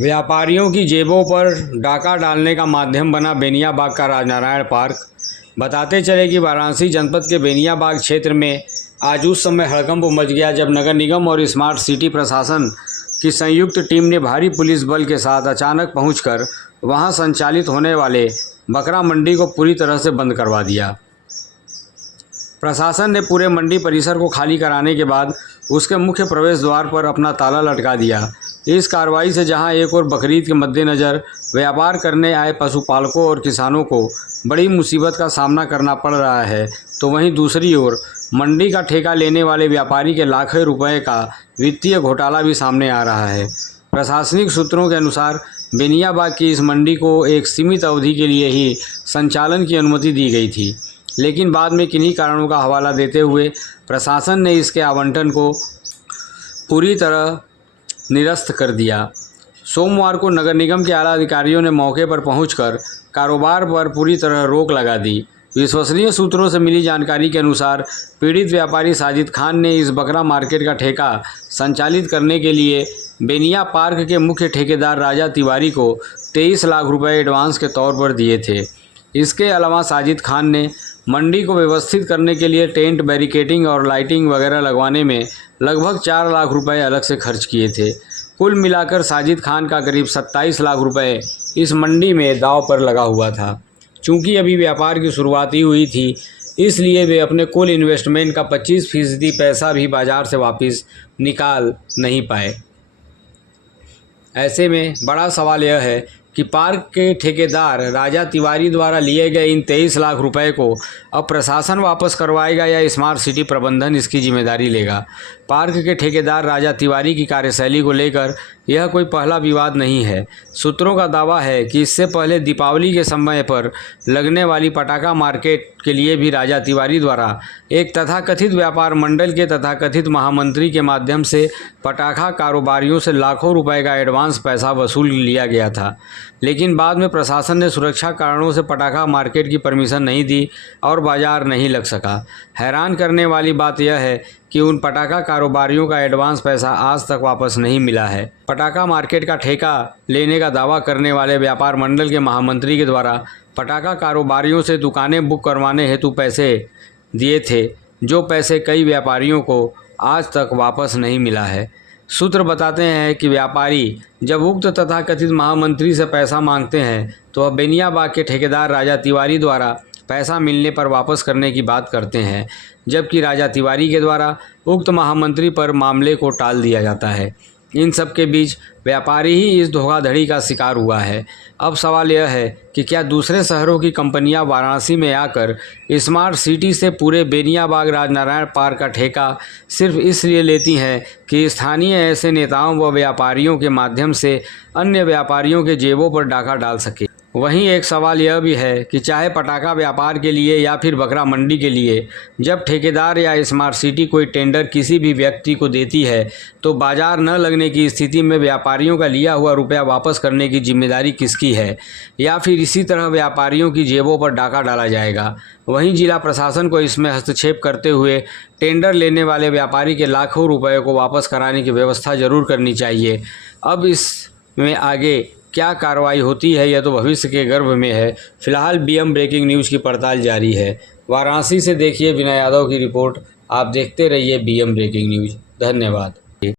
व्यापारियों की जेबों पर डाका डालने का माध्यम बना बेनियाबाग का राजनारायण पार्क। बताते चले कि वाराणसी जनपद के बेनियाबाग क्षेत्र में आज उस समय हड़कंप मच गया जब नगर निगम और स्मार्ट सिटी प्रशासन की संयुक्त टीम ने भारी पुलिस बल के साथ अचानक पहुंचकर वहां संचालित होने वाले बकरा मंडी को पूरी तरह से बंद करवा दिया। प्रशासन ने पूरे मंडी परिसर को खाली कराने के बाद उसके मुख्य प्रवेश द्वार पर अपना ताला लटका दिया। इस कार्रवाई से जहां एक और बकरीद के मद्देनज़र व्यापार करने आए पशुपालकों और किसानों को बड़ी मुसीबत का सामना करना पड़ रहा है, तो वहीं दूसरी ओर मंडी का ठेका लेने वाले व्यापारी के लाखों रुपए का वित्तीय घोटाला भी सामने आ रहा है। प्रशासनिक सूत्रों के अनुसार बेनियाबाग की इस मंडी को एक सीमित अवधि के लिए ही संचालन की अनुमति दी गई थी, लेकिन बाद में किन्हीं कारणों का हवाला देते हुए प्रशासन ने इसके आवंटन को पूरी तरह निरस्त कर दिया। सोमवार को नगर निगम के आला अधिकारियों ने मौके पर पहुंचकर कारोबार पर पूरी तरह रोक लगा दी। विश्वसनीय सूत्रों से मिली जानकारी के अनुसार पीड़ित व्यापारी साजिद खान ने इस बकरा मार्केट का ठेका संचालित करने के लिए बेनिया पार्क के मुख्य ठेकेदार राजा तिवारी को 23 लाख रुपए एडवांस के तौर पर दिए थे। इसके अलावा साजिद खान ने मंडी को व्यवस्थित करने के लिए टेंट, बैरिकेडिंग और लाइटिंग वगैरह लगवाने में लगभग 4 लाख रुपए अलग से खर्च किए थे। कुल मिलाकर साजिद खान का करीब 27 लाख रुपए इस मंडी में दांव पर लगा हुआ था। चूँकि अभी व्यापार की शुरुआत ही हुई थी, इसलिए वे अपने कुल इन्वेस्टमेंट का 25% पैसा भी बाज़ार से वापस निकाल नहीं पाए। ऐसे में बड़ा सवाल यह है कि पार्क के ठेकेदार राजा तिवारी द्वारा लिए गए इन 23 लाख रुपए को अब प्रशासन वापस करवाएगा या स्मार्ट सिटी प्रबंधन इसकी जिम्मेदारी लेगा। पार्क के ठेकेदार राजा तिवारी की कार्यशैली को लेकर यह कोई पहला विवाद नहीं है। सूत्रों का दावा है कि इससे पहले दीपावली के समय पर लगने वाली पटाखा मार्केट के लिए भी राजा तिवारी द्वारा एक तथाकथित व्यापार मंडल के तथाकथित महामंत्री के माध्यम से पटाखा कारोबारियों से लाखों रुपए का एडवांस पैसा वसूल लिया गया था, लेकिन बाद में प्रशासन ने सुरक्षा कारणों से पटाखा मार्केट की परमिशन नहीं दी और बाजार नहीं लग सका। हैरान करने वाली बात यह है कि उन पटाखा कारोबारियों का एडवांस पैसा आज तक वापस नहीं मिला है। पटाखा मार्केट का ठेका लेने का दावा करने वाले व्यापार मंडल के महामंत्री के द्वारा पटाखा कारोबारियों से दुकानें बुक करवाने हेतु पैसे दिए थे, जो पैसे कई व्यापारियों को आज तक वापस नहीं मिला है। सूत्र बताते हैं कि व्यापारी जब उक्त तथाकथित महामंत्री से पैसा मांगते हैं तो वह बेनियाबाग के ठेकेदार राजा तिवारी द्वारा पैसा मिलने पर वापस करने की बात करते हैं, जबकि राजा तिवारी के द्वारा उक्त महामंत्री पर मामले को टाल दिया जाता है। इन सब के बीच व्यापारी ही इस धोखाधड़ी का शिकार हुआ है। अब सवाल यह है कि क्या दूसरे शहरों की कंपनियां वाराणसी में आकर स्मार्ट सिटी से पूरे बेनियाबाग राजनारायण पार्क का ठेका सिर्फ इसलिए लेती हैं कि स्थानीय ऐसे नेताओं व व्यापारियों के माध्यम से अन्य व्यापारियों के जेबों पर डाका डाल सके। वहीं एक सवाल यह भी है कि चाहे पटाखा व्यापार के लिए या फिर बकरा मंडी के लिए जब ठेकेदार या स्मार्ट सिटी कोई टेंडर किसी भी व्यक्ति को देती है तो बाजार न लगने की स्थिति में व्यापारियों का लिया हुआ रुपया वापस करने की जिम्मेदारी किसकी है, या फिर इसी तरह व्यापारियों की जेबों पर डाका डाला जाएगा। वहीं जिला प्रशासन को इसमें हस्तक्षेप करते हुए टेंडर लेने वाले व्यापारी के लाखों रुपये को वापस कराने की व्यवस्था जरूर करनी चाहिए। अब इसमें आगे क्या कार्रवाई होती है यह तो भविष्य के गर्भ में है। फिलहाल बीएम ब्रेकिंग न्यूज़ की पड़ताल जारी है। वाराणसी से देखिए विनय यादव की रिपोर्ट। आप देखते रहिए बीएम ब्रेकिंग न्यूज़। धन्यवाद।